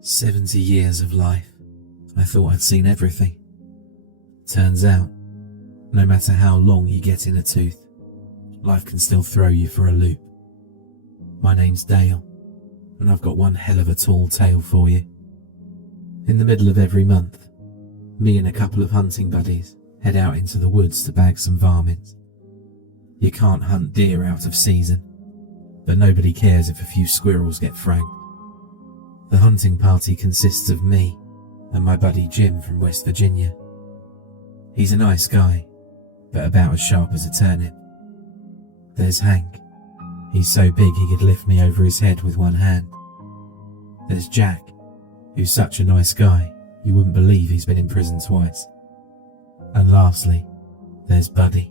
70 years of life. I thought I'd seen everything. Turns out, no matter how long you get in a tooth, life can still throw you for a loop. My name's Dale, and I've got one hell of a tall tale for you. In the middle of every month, me and a couple of hunting buddies head out into the woods to bag some varmints. You can't hunt deer out of season, but nobody cares if a few squirrels get franked. The hunting party consists of me and my buddy Jim from West Virginia. He's a nice guy, but about as sharp as a turnip. There's Hank. He's so big he could lift me over his head with one hand. There's Jack, who's such a nice guy you wouldn't believe he's been in prison twice. And lastly, there's Buddy.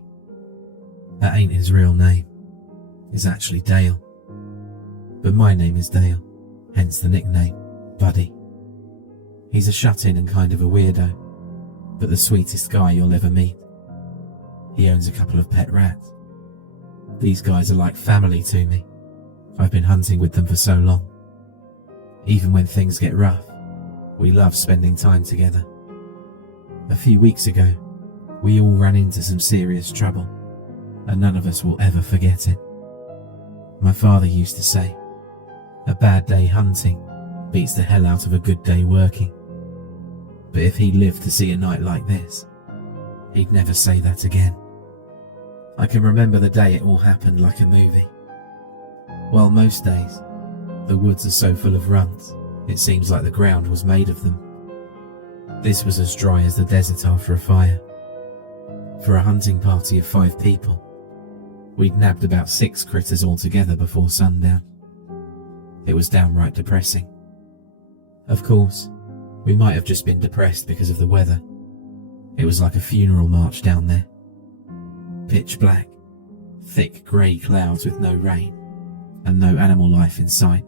That ain't his real name. It's actually Dale. But my name is Dale, hence the nickname, Buddy. He's a shut-in and kind of a weirdo, but the sweetest guy you'll ever meet. He owns a couple of pet rats. These guys are like family to me. I've been hunting with them for so long. Even when things get rough, we love spending time together. A few weeks ago, we all ran into some serious trouble, and none of us will ever forget it. My father used to say, a bad day hunting beats the hell out of a good day working. But if he lived to see a night like this, he'd never say that again. I can remember the day it all happened like a movie. While most days, the woods are so full of runts, it seems like the ground was made of them. This was as dry as the desert after a fire. For a hunting party of 5 people, we'd nabbed about 6 critters altogether before sundown. It was downright depressing. Of course, we might have just been depressed because of the weather. It was like a funeral march down there. Pitch black, thick grey clouds with no rain, and no animal life in sight.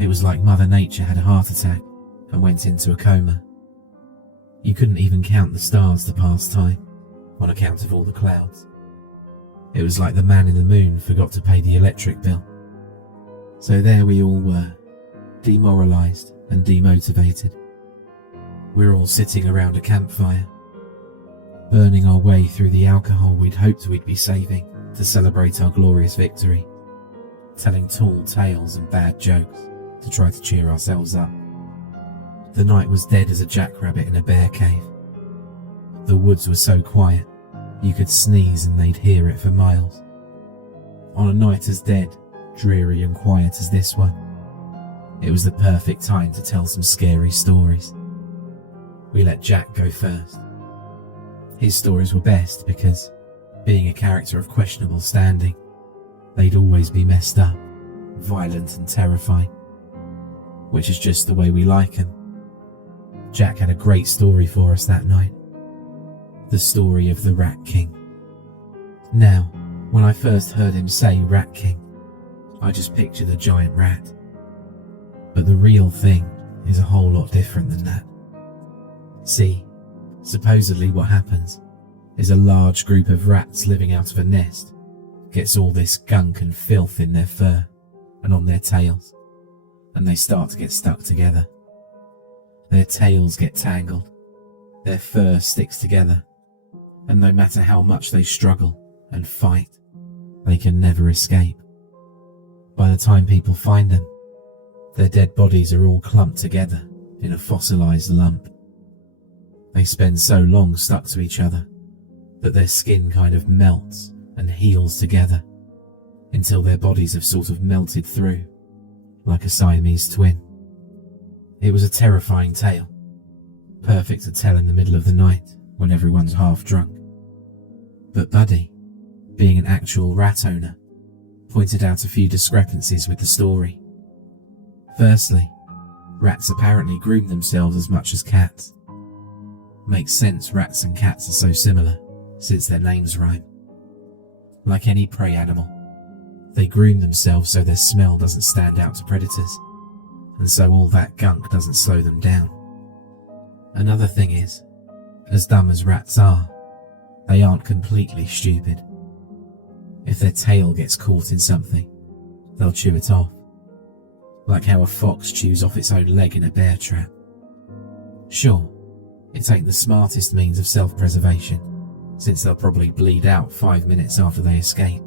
It was like Mother Nature had a heart attack and went into a coma. You couldn't even count the stars to pass time, on account of all the clouds. It was like the man in the moon forgot to pay the electric bill. So there we all were, demoralised and demotivated. We're all sitting around a campfire, burning our way through the alcohol we'd hoped we'd be saving to celebrate our glorious victory, telling tall tales and bad jokes to try to cheer ourselves up. The night was dead as a jackrabbit in a bear cave. The woods were so quiet, you could sneeze and they'd hear it for miles. On a night as dead, dreary and quiet as this one, it was the perfect time to tell some scary stories. We let Jack go first. His stories were best because, being a character of questionable standing, they'd always be messed up, violent and terrifying, which is just the way we like him. Jack had a great story for us that night. The story of the Rat King. Now, when I first heard him say Rat King, I just pictured a giant rat. But the real thing is a whole lot different than that. See, supposedly what happens is a large group of rats living out of a nest gets all this gunk and filth in their fur and on their tails, and they start to get stuck together. Their tails get tangled, their fur sticks together, and no matter how much they struggle and fight, they can never escape. By the time people find them, their dead bodies are all clumped together in a fossilized lump. They spend so long stuck to each other that their skin kind of melts and heals together until their bodies have sort of melted through, like a Siamese twin. It was a terrifying tale, perfect to tell in the middle of the night when everyone's half drunk. But Buddy, being an actual rat owner, pointed out a few discrepancies with the story. Firstly, rats apparently groom themselves as much as cats. Makes sense rats and cats are so similar, since their names rhyme. Like any prey animal, they groom themselves so their smell doesn't stand out to predators, and so all that gunk doesn't slow them down. Another thing is, as dumb as rats are, they aren't completely stupid. If their tail gets caught in something, they'll chew it off. like how a fox chews off its own leg in a bear trap. Sure, it ain't the smartest means of self-preservation, since they'll probably bleed out 5 minutes after they escape,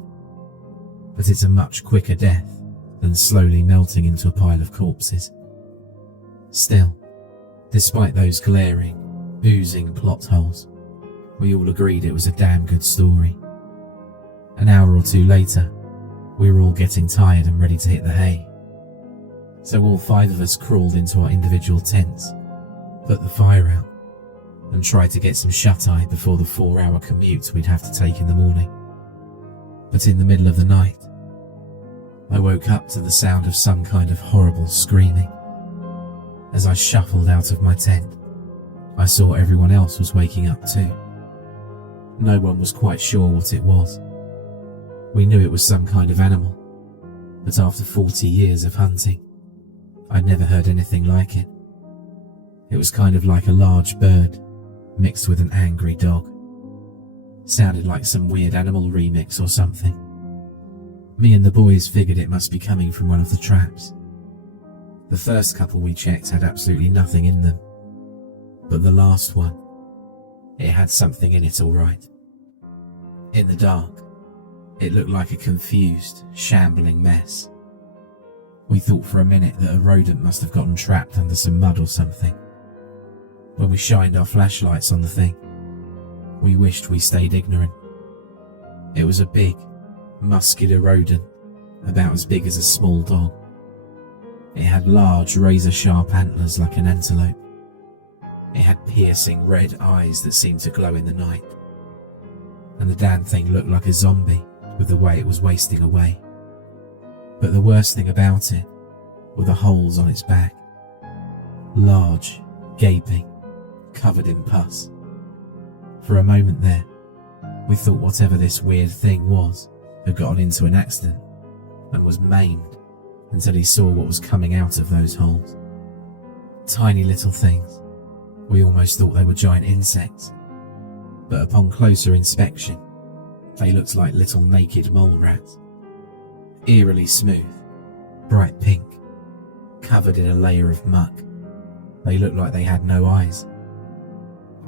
but it's a much quicker death than slowly melting into a pile of corpses. Still, despite those glaring, oozing plot holes, we all agreed it was a damn good story. An hour or two later, we were all getting tired and ready to hit the hay. So all 5 of us crawled into our individual tents, put the fire out, and tried to get some shut-eye before the 4-hour commute we'd have to take in the morning. But in the middle of the night, I woke up to the sound of some kind of horrible screaming. As I shuffled out of my tent, I saw everyone else was waking up too. No one was quite sure what it was. We knew it was some kind of animal, but after 40 years of hunting, I'd never heard anything like it. It was kind of like a large bird mixed with an angry dog. Sounded like some weird animal remix or something. Me and the boys figured it must be coming from one of the traps. The first couple we checked had absolutely nothing in them, but the last one, it had something in it all right. In the dark, it looked like a confused, shambling mess. We thought for a minute that a rodent must have gotten trapped under some mud or something. When we shined our flashlights on the thing, we wished we stayed ignorant. It was a big, muscular rodent, about as big as a small dog. It had large, razor-sharp antlers like an antelope. It had piercing red eyes that seemed to glow in the night. And the damn thing looked like a zombie with the way it was wasting away. But the worst thing about it were the holes on its back. Large, gaping, covered in pus. For a moment there, we thought whatever this weird thing was had gotten into an accident and was maimed until he saw what was coming out of those holes. Tiny little things. We almost thought they were giant insects, but upon closer inspection, they looked like little naked mole rats. Eerily smooth, bright pink, covered in a layer of muck. They looked like they had no eyes.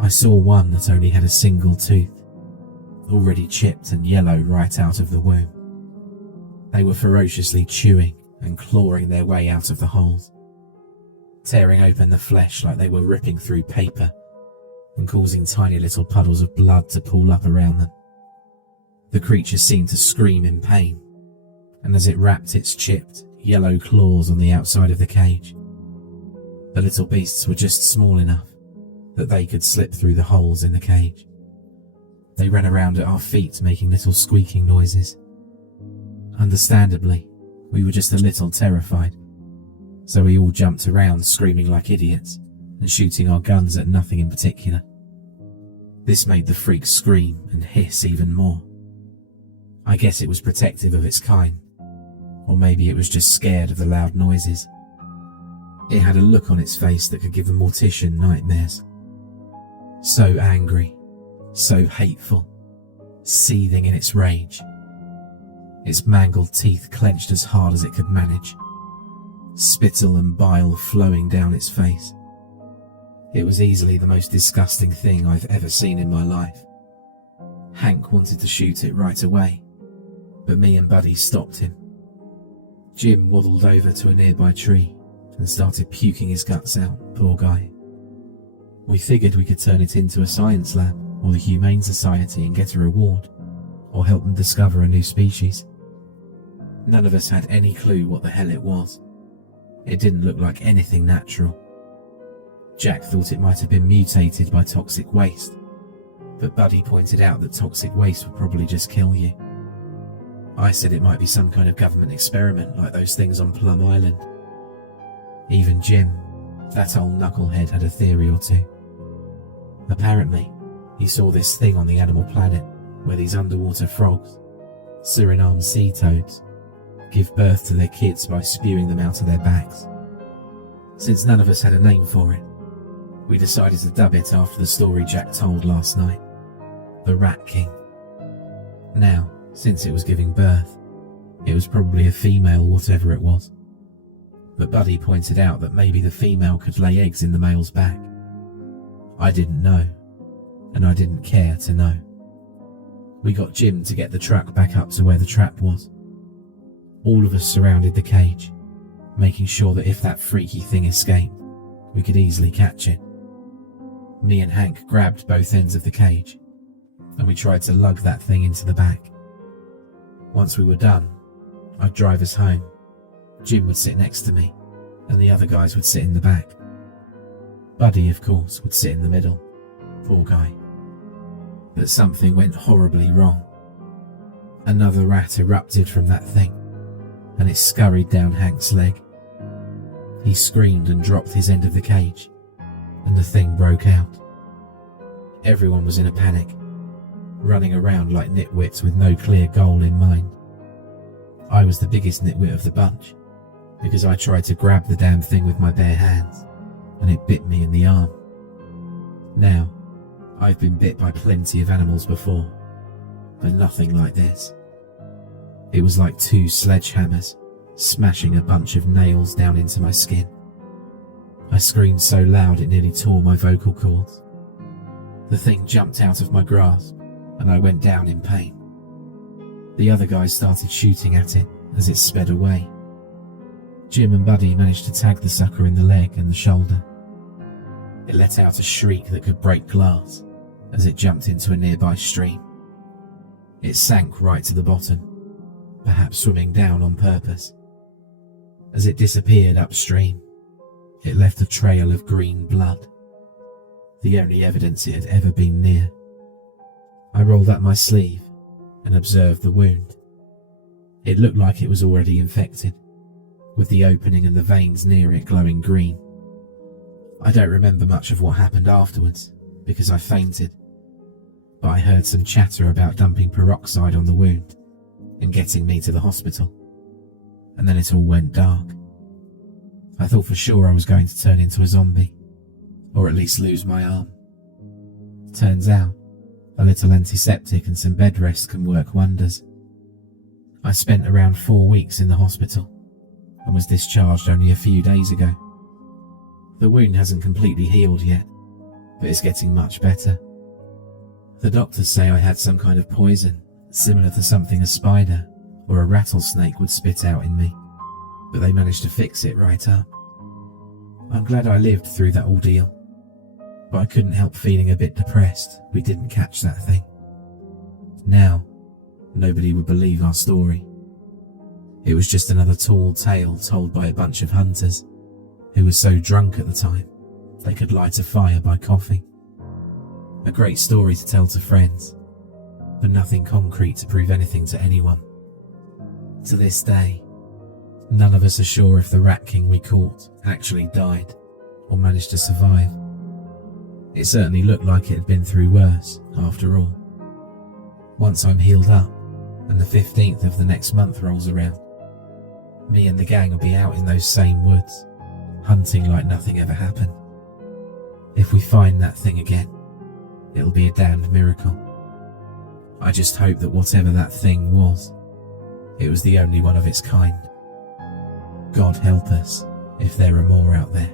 I saw one that only had a single tooth, already chipped and yellow right out of the womb. They were ferociously chewing and clawing their way out of the holes, tearing open the flesh like they were ripping through paper and causing tiny little puddles of blood to pool up around them. The creature seemed to scream in pain, and as it wrapped its chipped, yellow claws on the outside of the cage, the little beasts were just small enough that they could slip through the holes in the cage. They ran around at our feet making little squeaking noises. Understandably, we were just a little terrified, so we all jumped around screaming like idiots and shooting our guns at nothing in particular. This made the freak scream and hiss even more. I guess it was protective of its kind, or maybe it was just scared of the loud noises. It had a look on its face that could give a mortician nightmares. So angry, so hateful, seething in its rage. Its mangled teeth clenched as hard as it could manage, spittle and bile flowing down its face. It was easily the most disgusting thing I've ever seen in my life. Hank wanted to shoot it right away, but me and Buddy stopped him. Jim waddled over to a nearby tree and started puking his guts out, poor guy. We figured we could turn it into a science lab or the Humane Society and get a reward, or help them discover a new species. None of us had any clue what the hell it was. It didn't look like anything natural. Jack thought it might have been mutated by toxic waste, but Buddy pointed out that toxic waste would probably just kill you. I said it might be some kind of government experiment like those things on Plum Island. Even Jim, that old knucklehead, had a theory or two. Apparently, he saw this thing on the Animal Planet where these underwater frogs, Suriname sea toads, give birth to their kids by spewing them out of their backs. Since none of us had a name for it, we decided to dub it after the story Jack told last night, the Rat King. Now, since it was giving birth, it was probably a female, whatever it was. but Buddy pointed out that maybe the female could lay eggs in the male's back. I didn't know, and I didn't care to know. We got Jim to get the truck back up to where the trap was. All of us surrounded the cage, making sure that if that freaky thing escaped, we could easily catch it. Me and Hank grabbed both ends of the cage, and we tried to lug that thing into the back. Once we were done, I'd drive us home. Jim would sit next to me, and the other guys would sit in the back. Buddy, of course, would sit in the middle. Poor guy. But something went horribly wrong. Another rat erupted from that thing, and it scurried down Hank's leg. He screamed and dropped his end of the cage, and the thing broke out. Everyone was in a panic, running around like nitwits with no clear goal in mind. I was the biggest nitwit of the bunch, because I tried to grab the damn thing with my bare hands, and it bit me in the arm. Now, I've been bit by plenty of animals before, but nothing like this. It was like 2 sledgehammers smashing a bunch of nails down into my skin. I screamed so loud it nearly tore my vocal cords. The thing jumped out of my grasp, and I went down in pain. The other guys started shooting at it as it sped away. Jim and Buddy managed to tag the sucker in the leg and the shoulder. It let out a shriek that could break glass as it jumped into a nearby stream. It sank right to the bottom, perhaps swimming down on purpose. As it disappeared upstream, it left a trail of green blood, the only evidence it had ever been near. I rolled up my sleeve and observed the wound. It looked like it was already infected, with the opening and the veins near it glowing green. I don't remember much of what happened afterwards, because I fainted, but I heard some chatter about dumping peroxide on the wound and getting me to the hospital, and then it all went dark. I thought for sure I was going to turn into a zombie, or at least lose my arm. Turns out, a little antiseptic and some bed rest can work wonders. I spent around 4 weeks in the hospital, and was discharged only a few days ago. The wound hasn't completely healed yet, but it's getting much better. The doctors say I had some kind of poison, similar to something a spider or a rattlesnake would spit out in me, but they managed to fix it right up. I'm glad I lived through that ordeal, but I couldn't help feeling a bit depressed we didn't catch that thing. Now, nobody would believe our story. It was just another tall tale told by a bunch of hunters who were so drunk at the time they could light a fire by coughing. A great story to tell to friends, but nothing concrete to prove anything to anyone. To this day, none of us are sure if the rat king we caught actually died or managed to survive. It certainly looked like it had been through worse, after all. Once I'm healed up, and the 15th of the next month rolls around, me and the gang will be out in those same woods, hunting like nothing ever happened. If we find that thing again, it'll be a damned miracle. I just hope that whatever that thing was, it was the only one of its kind. God help us if there are more out there.